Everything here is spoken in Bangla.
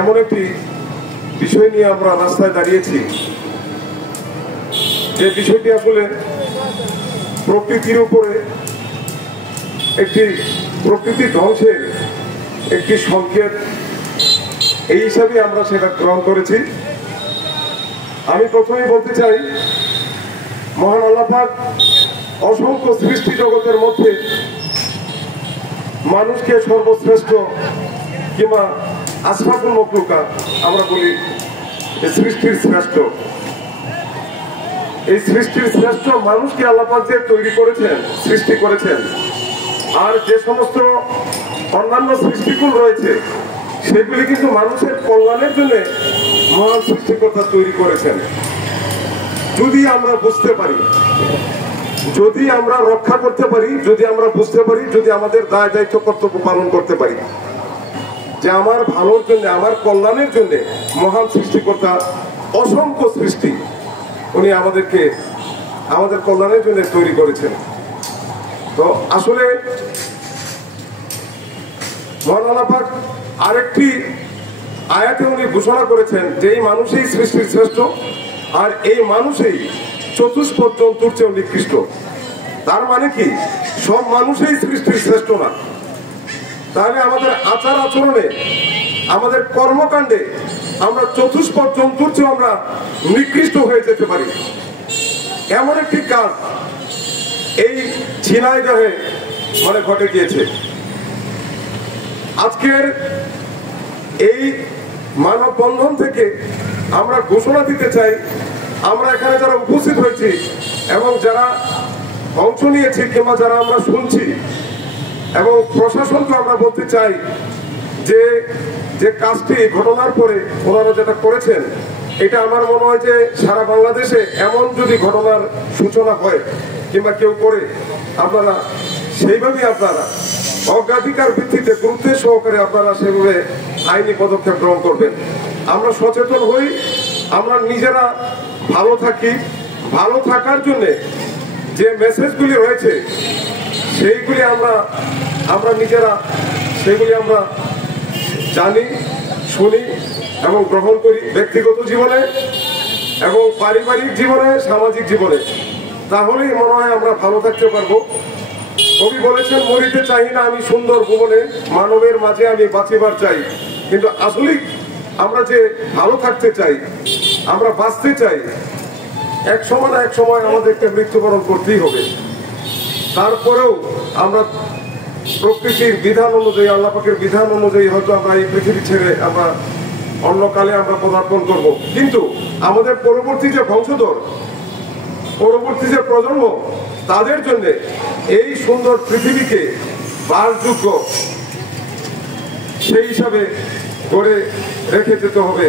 এমন একটি বিষয় নিয়ে আমরা রাস্তায় দাঁড়িয়েছি, যে বিষয়টি আসলে প্রকৃতির উপরে একটি প্রকৃতি ধ্বংসের একটি সংকেত, এই হিসাবে আমরা সেটা গ্রহণ করেছি। আমি প্রথমেই বলতে চাই, মহান আল্লাহ পাক অসংখ্য সৃষ্টি জগতের মধ্যে মানুষকে সর্বশ্রেষ্ঠ কিংবা আশরাফুল মখলুকাত আমরা বলি, সৃষ্টির শ্রেষ্ঠ, এই সৃষ্টির শ্রেষ্ঠ মানুষকে আল্লাহ পাক যে তৈরি করেছেন, সৃষ্টি করেছেন, আর যে সমস্ত অন্যান্য সৃষ্টিকুল রয়েছে সেগুলি কিন্তু মানুষের কল্যাণের জন্য মহান সৃষ্টিকর্তা তৈরি করেছেন। যদি আমরা বুঝতে পারি, যদি আমরা রক্ষা করতে পারি, যদি আমরা বুঝতে পারি, যদি আমাদের দায় দায়িত্ব কর্তব্য পালন করতে পারি, যে আমার ভালোর জন্য, আমার কল্যাণের জন্য মহান সৃষ্টিকর্তা অসংখ্য সৃষ্টি উনি আমাদেরকে আমাদের কল্যাণের জন্য তৈরি করেছেন। তো আসলে মহান আল্লাহ পাক আরেকটি আয়াতে উনি ঘোষণা করেছেন যে এই মানুষই সৃষ্টির শ্রেষ্ঠ, আর এই মানুষই চতুষ্পদ জন্তুর চেয়ে নিকৃষ্ট। তার মানে কি, সব মানুষই সৃষ্টির শ্রেষ্ঠ না। তাহলে আমাদের আচার আচরণে, আমাদের কর্মকাণ্ডে আমরা চতুষ্পদ জন্তুর চেয়ে আমরা নিকৃষ্ট হয়ে যেতে পারি। এমন একটি কাজ এই ঝিনাইদহে ঘটে গিয়েছে। আজকের এই মানববন্ধন থেকে আমরা ঘোষণা দিতে চাই, আমরা এখানে যারা উপস্থিত হয়েছি এবং যারা অংশ নিয়েছি কিংবা যারা আমরা শুনছি, এবং প্রশাসনকে আমরা বলতে চাই যে যে কাজটি ঘটনার পরে ওনারা যেটা করেছেন, এটা আমার মনে হয় যে সারা বাংলাদেশে এমন যদি ঘটনার সূচনা হয় কিংবা কেউ করে, আপনারা সেইভাবেই আপনারা অগ্রাধিকার ভিত্তিতে গুরুত্বের সহকারে আপনারা সেভাবে আইনি পদক্ষেপ গ্রহণ করবেন। আমরা সচেতন হই, আমরা নিজেরা ভালো থাকি, ভালো থাকার জন্য যে মেসেজগুলি রয়েছে সেইগুলি আমরা নিজেরা সেগুলি আমরা জানি, শুনি এবং গ্রহণ করি ব্যক্তিগত জীবনে এবং পারিবারিক জীবনে, সামাজিক জীবনে। তাহলেই মনে হয় আমরা ভালো থাকতে পারবো। কবি বলেছেন, মরিতে চাই না আমি সুন্দর ভুবনে, মানবের মাঝে আমি বাঁচিবার চাই। কিন্তু আসলে আমরা যে ভালো থাকতে চাই, আমরা বাঁচতে চাই, এক সময় না এক সময় আমাদেরকে মৃত্যুবরণ করতেই হবে। তারপরেও আমরা প্রকৃতির বিধান অনুযায়ী, আল্লাহ পাকের বিধান অনুযায়ী হয়তো আমরা এই পৃথিবী ছেড়ে আমরা অন্য কালে আমরা পদার্পণ করব, কিন্তু আমাদের পরবর্তী যে বংশধর, পরবর্তী যে প্রজন্ম, তাদের জন্য এই সুন্দর পৃথিবীকে বাসযোগ্য সেই হিসাবে করে রেখে যেতে হবে।